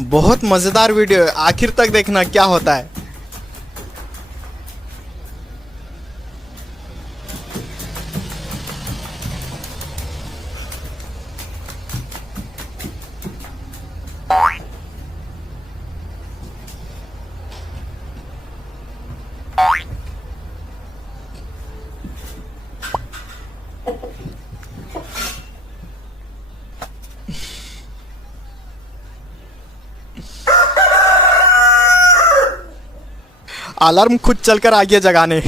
बहुत मजेदार वीडियो है, आखिर तक देखना क्या होता है। अलार्म खुद चलकर आ गया जगाने।